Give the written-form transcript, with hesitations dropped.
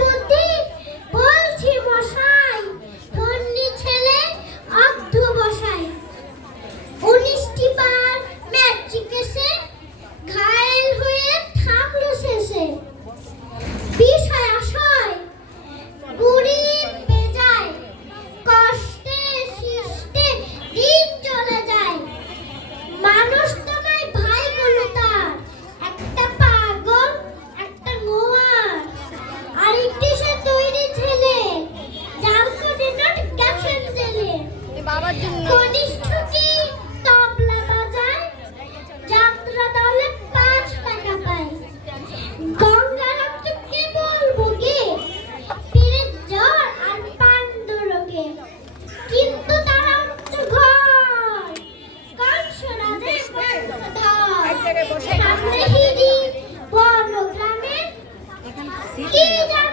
বুদ্ধি বলছি মশাই, ধন্যী ছেলে অর্ধ বসাই। 19টি বার ম্যাট্রিক এসে ঘায়েল হয়ে থাকলো শেষে। বিষয় আশয় বুড়ি বেজায়, কষ্টে শিষ্টে দিন চলে যায়। মানুষ তো নয় ভাইগুলো তার, একটা পাগল একটা গোয়ার, আরেকটি সে তৈরি ছেলে যার কোটি নোট গেছেন জেলে। বাবার জন্য কনিষ্ঠটি তবলা বাজায়, যাত্রা দলে 5 টাকা পায়। গঙ্গারাম তো কে বলবো গে, পীরের জ্বর আর পান্ডু রোগে। কিন্তু তারা তো ঘর কংসরাজের বংশধর। সামনে হিরি বড় গ্রামে কি জানো